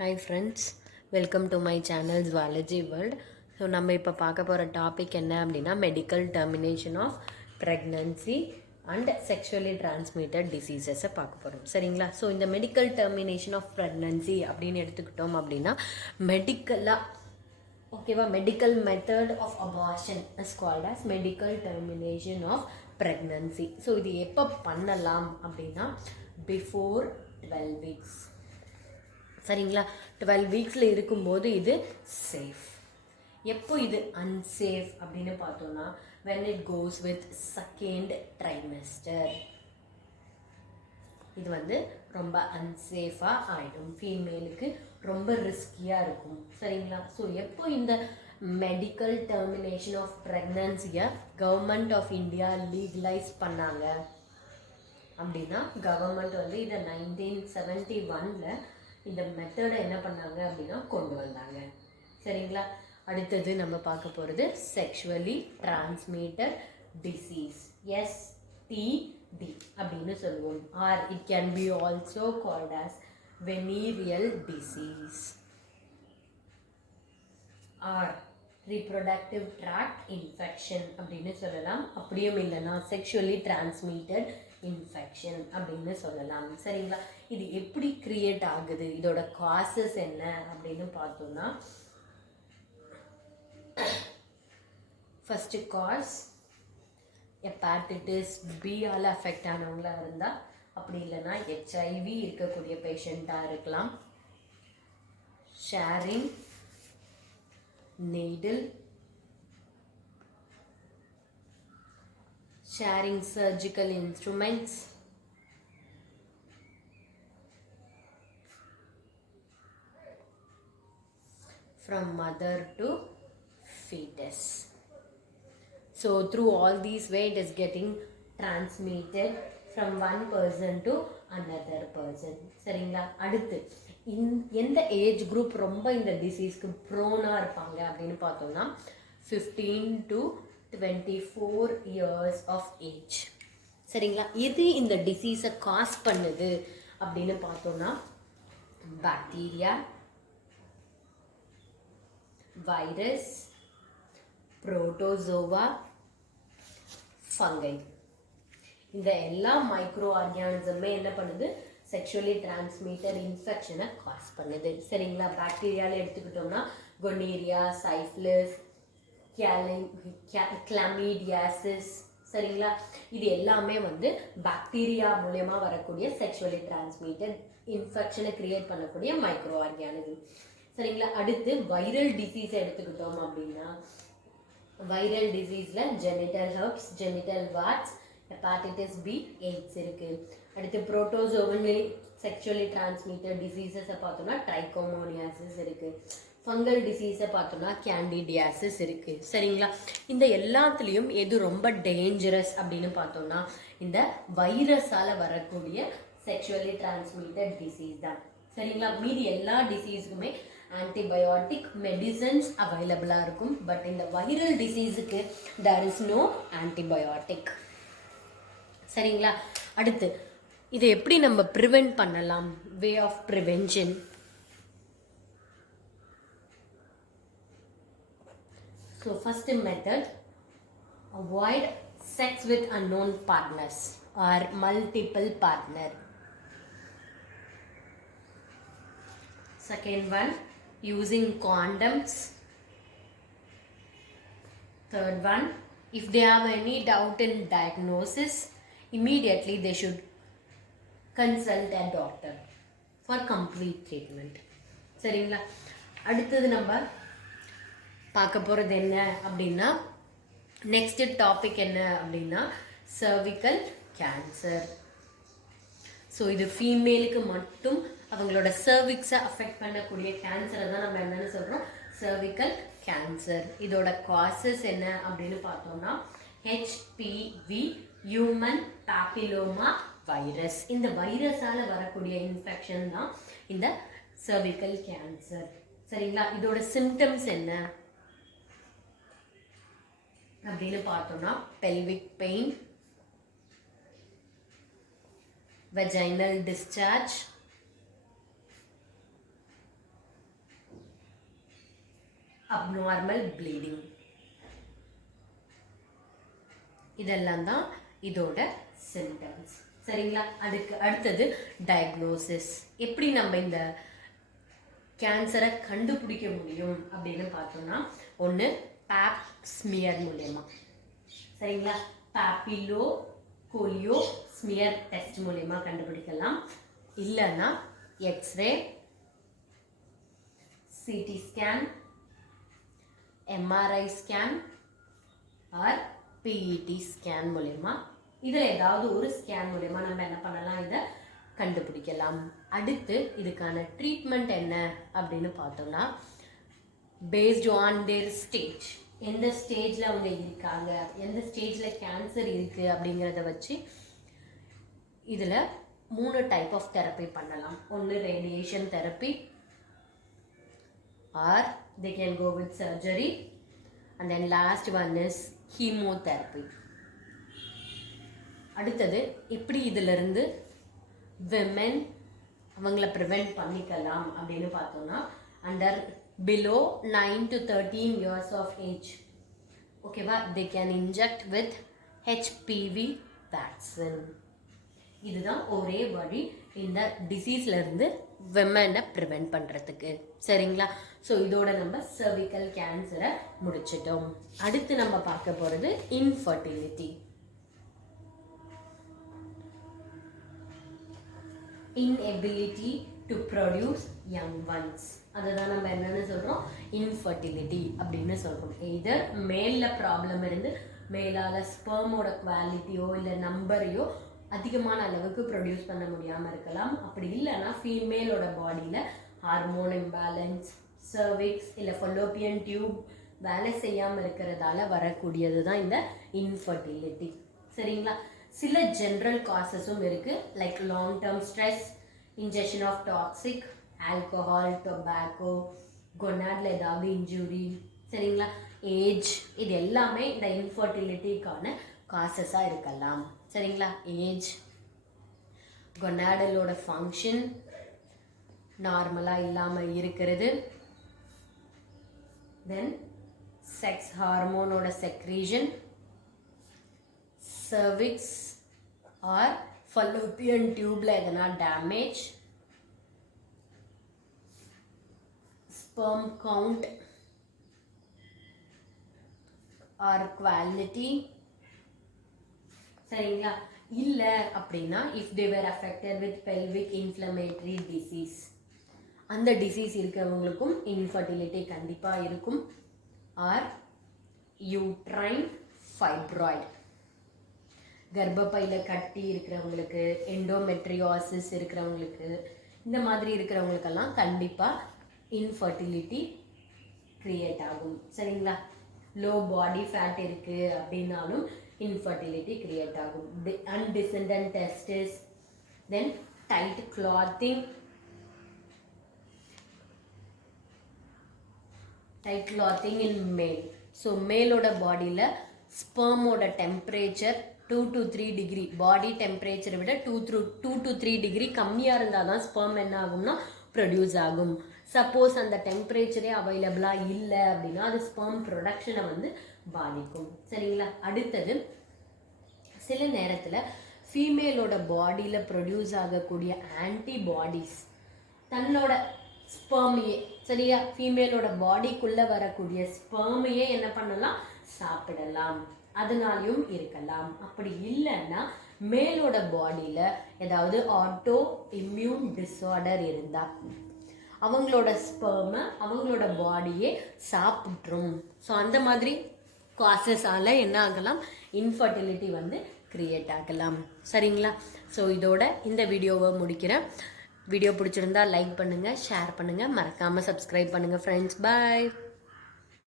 Hi friends, welcome to my channel Zoology World. So நம்ம இப்போ பார்க்க போகிற டாபிக் என்ன அப்படின்னா medical termination of pregnancy and sexually transmitted டிசீசஸை பார்க்க போகிறோம் சரிங்களா. ஸோ இந்த மெடிக்கல் டெர்மினேஷன் ஆஃப் ப்ரெக்னன்சி அப்படின்னு எடுத்துக்கிட்டோம் அப்படின்னா மெடிக்கலாக ஓகேவா medical method of abortion is called as medical termination of pregnancy. So இது எப்போ பண்ணலாம் அப்படின்னா பிஃபோர் 12 weeks சரிங்களா. 12 வீக்ஸில் இருக்கும்போது இது சேஃப். எப்போ இது அன்சேஃப் அப்படின்னு பார்த்தோம்னா when it goes with second trimester, இது ரொம்ப அன்சேஃபாக ஆகிடும், ஃபீமேலுக்கு ரொம்ப ரிஸ்கியாக இருக்கும் சரிங்களா. ஸோ எப்போ இந்த மெடிக்கல் டெர்மினேஷன் ஆஃப் ப்ரெக்னன்சியை கவர்மெண்ட் ஆஃப் இந்தியா லீகலைஸ் பண்ணாங்க அப்படின்னா கவர்மெண்ட் இதை 1971 இந்த மெத்தடை என்ன பண்ணாங்க அப்படின்னா கொண்டு வந்தாங்க சரிங்களா. அடுத்தது நம்ம பார்க்க போகிறது செக்ஷுவலி டிரான்ஸ்மிட்டட் டிசீஸ், எஸ்டிடி அப்படின்னு சொல்லுவோம். Or it can be also called as venereal disease or reproductive tract infection அப்படின்னு சொல்லலாம். அப்படியும் இல்லைன்னா செக்ஷுவலி டிரான்ஸ்மிட்டட் இன்ஃபெக்ஷன் அப்படின்னு சொல்லலாம் சரிங்களா. இது எப்படி கிரியேட் ஆகுது, இதோட காசஸ் என்ன அப்படின்னு பார்த்தோம்னா ஃபர்ஸ்ட் காஸ் ஹெப்பாட்டிட்டிஸ் பியால் அஃபெக்ட் ஆனவங்களா இருந்தால், அப்படி இல்லைன்னா ஹெச்ஐவி இருக்கக்கூடிய பேஷண்ட்டாக இருக்கலாம், sharing needle, sharing surgical instruments, from mother to fetus. So through all these way it is getting transmitted from one person to another person சரிங்களா. அடுத்து எந்த ஏஜ் குரூப் ரொம்ப இந்த டிசீஸ்க்கு ப்ரோனாக இருப்பாங்க அப்படின்னு பார்த்தோம்னா 15 to 24 years ஆஃப் ஏஜ் சரிங்களா. எது இந்த டிசீஸை காஸ் பண்ணுது அப்படின்னு பார்த்தோம்னா பாக்டீரியா, வைரஸ், புரோட்டோசோவா, ஃபங்கை. இந்த எல்லா மைக்ரோ ஆர்கானிசமே என்ன பண்ணுது, செக்ஷுவலி டிரான்ஸ்மிட்டட் இன்ஃபெக்ஷனை காஸ் பண்ணுது சரிங்களா. பாக்டீரியாவில் எடுத்துக்கிட்டோம்னா கொனீரியா, சைஃபிலிஸ், கிளாமிடியாசிஸ் சரிங்களா. இது எல்லாமே பாக்டீரியா மூலமா வரக்கூடிய செக்ஷுவலி டிரான்ஸ்மிட்டட் இன்ஃபெக்ஷனை கிரியேட் பண்ணக்கூடிய மைக்ரோ ஆர்கானிசம் சரிங்களா. அடுத்து வைரல் டிசீஸ் எடுத்துக்கிட்டோம் அப்படின்னா வைரல் டிசீஸ்ல genital herpes, genital warts, hepatitis B, AIDS இருக்கு. அடுத்து புரோட்டோசோவன்லி செக்ஷுவலி டிரான்ஸ்மிட்டட் டிசீசஸை பார்த்தோம்னா ட்ரைகோமோனியாசிஸ் இருக்கு. ஃபங்கல் டிசீஸை பார்த்தோம்னா கேண்டிடியாசிஸ் இருக்கு சரிங்களா. இந்த எல்லாத்துலேயும் எது ரொம்ப டேஞ்சரஸ் அப்படின்னு பார்த்தோம்னா இந்த வைரஸால வரக்கூடிய செக்ஷுவலி டிரான்ஸ்மிட்டட் டிசீஸ் தான் சரிங்களா. மீதி எல்லா டிசீஸுக்குமே ஆன்டிபயோட்டிக் மெடிசன்ஸ் அவைலபிளாக இருக்கும். பட் இந்த வைரல் டிசீஸுக்கு தேர் இஸ் நோ ஆன்டிபயோட்டிக் சரிங்களா. அடுத்து இதை எப்படி நம்ம ப்ரிவென்ட் பண்ணலாம், way of prevention. So first method, avoid sex with unknown partners or multiple partner. Second one, using condoms. Third one, if they have any doubt in diagnosis, immediately they should consult a doctor for complete treatment சரிங்களா. அடுத்தது நம்ம பார்க்க போகிறது என்ன அப்படின்னா next topic என்ன அப்படின்னா cervical cancer. So இது ஃபீமேலுக்கு மட்டும் அவங்களோட சர்விக்ஸை அஃபெக்ட் பண்ணக்கூடிய கேன்சரை தான் நம்ம என்னென்னு சொல்கிறோம், சர்விக்கல் கேன்சர். இதோட காசஸ் என்ன அப்படின்னு பார்த்தோம்னா ஹெச்பிவி, ஹியூமன் பாப்பிலோமா வைரஸ். இந்த வைரஸால் வரக்கூடிய இன்ஃபெக்ஷன் தான் இந்த சர்விக்கல் கேன்சர் சரிங்களா. இதோட சிம்டம்ஸ் என்ன அப்படின்னு பார்த்தோம்னா pelvic pain, vaginal discharge, abnormal bleeding. இதெல்லாம் தான் இதோட சிம்டம்ஸ். சரிங்களா? அடுத்தது டயக்னோசிஸ். எப்படி நம்ம இந்த கேன்சரை கண்டுபிடிக்க முடியும் அப்படின்னு பார்த்தோம்னா, ஒன்று பேப் ஸ்மியர் மூலயமா, சரிங்களா, பாப்பிலோ கோலியோ ஸ்மியர் டெஸ்ட் மூலயமா கண்டுபிடிக்கலாம். இல்லைன்னா x-ray, CT scan, MRI scan or PET scan மூலயமா, இதில் ஏதாவது ஒரு ஸ்கேன் மூலயமா நம்ம என்ன பண்ணலாம், இதை கண்டுபிடிக்கலாம். அடுத்து இதுக்கான ட்ரீட்மெண்ட் என்ன அப்படின்னு பார்த்தோம்னா, பேஸ்ட் ஆன் தேர் ஸ்டேஜ், எந்த ஸ்டேஜில் அவங்க இருக்காங்க, எந்த ஸ்டேஜில் கேன்சர் இருக்குது அப்படிங்கிறத வச்சு இதில் 3 டைப் ஆஃப் தெரப்பி பண்ணலாம். ஒன்று radiation therapy, or they can go with surgery, and then last one is chemotherapy. அடுத்தது எப்படி இதிலிருந்து women அவங்கள ப்ரிவெண்ட் பண்ணிக்கலாம் அப்படின்னு பார்த்தோம்னா, under below 9 to 13 years of age, ஓகேவா, they can inject with HPV vaccine. இதுதான் ஒரே வழி இந்த டிசீஸ்லேருந்து விமனை ப்ரிவெண்ட் பண்ணுறதுக்கு. சரிங்களா? ஸோ இதோட நம்ம சர்விக்கல் கேன்சரை முடிச்சிட்டோம். அடுத்து நம்ம பார்க்க போகிறது infertility. inability to produce young ones, அதுதான் நம்ம என்னன்னு சொல்கிறோம், இன்ஃபர்டிலிட்டி அப்படின்னு சொல்கிறோம். எய்தர் மேலில் ப்ராப்ளம் இருந்து மேலால் ஸ்பெர்மோட குவாலிட்டியோ இல்லை நம்பரையோ அதிகமான அளவுக்கு ப்ரொடியூஸ் பண்ண முடியாமல் இருக்கலாம். அப்படி இல்லைன்னா ஃபீமேலோட பாடியில் ஹார்மோன் இம்பேலன்ஸ், சர்விக்ஸ் இல்லை ஃபலோப்பியன் டியூப் வேலை செய்யாமல் இருக்கிறதால வரக்கூடியது தான் இந்த இன்ஃபர்டிலிட்டி. சரிங்களா? சில ஜென்ரல் காசஸும் இருக்குது, like long term stress, injection of toxic, alcohol, tobacco, கொனாட்ல ஏதாவது இன்ஜுரி, சரிங்களா, ஏஜ், இது எல்லாமே இந்த இன்ஃபர்டிலிட்டிக்கான காசஸாக இருக்கலாம். சரிங்களா? ஏஜ், கொனாடலோட ஃபங்க்ஷன் நார்மலாக இல்லாமல் இருக்கிறது, தென் செக்ஸ் ஹார்மோனோட செக்ரீஷன், சர்விக்ஸ் ஆர் ஃபலோப்பியன் டியூப்ல எதனா damage, sperm count or quality. சரிங்களா? இல்லை அப்படின்னா if they were affected with pelvic inflammatory disease, அந்த டிசீஸ் இருக்கிறவங்களுக்கும் இன்ஃபர்டிலிட்டி கண்டிப்பாக இருக்கும். ஆர் யூட்ரைன் ஃபைப்ராய்டு, கர்ப்பப்பையில் கட்டி இருக்கிறவங்களுக்கு, எண்டோமெட்ரியாசிஸ் இருக்கிறவங்களுக்கு, இந்த மாதிரி இருக்கிறவங்களுக்கெல்லாம் கண்டிப்பாக இன்ஃபர்டிலிட்டி கிரியேட் ஆகும். சரிங்களா? லோ பாடி ஃபேட் இருக்குது அப்படின்னாலும் infertility create ஆகும். Undescended testes, then tight clothing in male. So மேலோட பாடியில் ஸ்பெர்மோட டெம்பரேச்சர் 2 to 3 டிகிரி, பாடி டெம்பரேச்சரை விட 2 to 3 டிகிரி கம்மியாக இருந்தால் தான் ஸ்பெர்ம் என்ன ஆகும்னா ப்ரொடியூஸ் ஆகும். சப்போஸ் அந்த டெம்பரேச்சரே அவைலபிளாக இல்லை அப்படின்னா அது ஸ்பெர்ம் ப்ரொடக்ஷனை வந்து பாதிக்கும். சரிங்களா? அடுத்தது சில நேரத்தில் ஃபீமேலோட பாடியில் ப்ரொடியூஸ் ஆகக்கூடிய ஆன்டிபாடிஸ் தன்னோட ஸ்பெர்மையே, சரியா, ஃபீமேலோட பாடிக்குள்ளே வரக்கூடிய ஸ்பெர்மையே என்ன பண்ணலாம், சாப்பிடலாம். அதனாலையும் இருக்கலாம். அப்படி இல்லைன்னா மேலோட பாடியில் ஏதாவது ஆட்டோ இம்யூன் டிஸார்டர் இருந்தால் அவங்களோட ஸ்பெர்மை அவங்களோட பாடியே சாப்பிட்ரும். ஸோ அந்த மாதிரி காசஸால் என்ன ஆகலாம், இன்ஃபர்டிலிட்டி வந்து கிரியேட் ஆகலாம். சரிங்களா? ஸோ இதோட இந்த வீடியோவை முடிக்கிறேன். வீடியோ பிடிச்சிருந்தா லைக் பண்ணுங்கள், ஷேர் பண்ணுங்கள், மறக்காமல் சப்ஸ்கிரைப் பண்ணுங்கள் ஃப்ரெண்ட்ஸ். பாய்.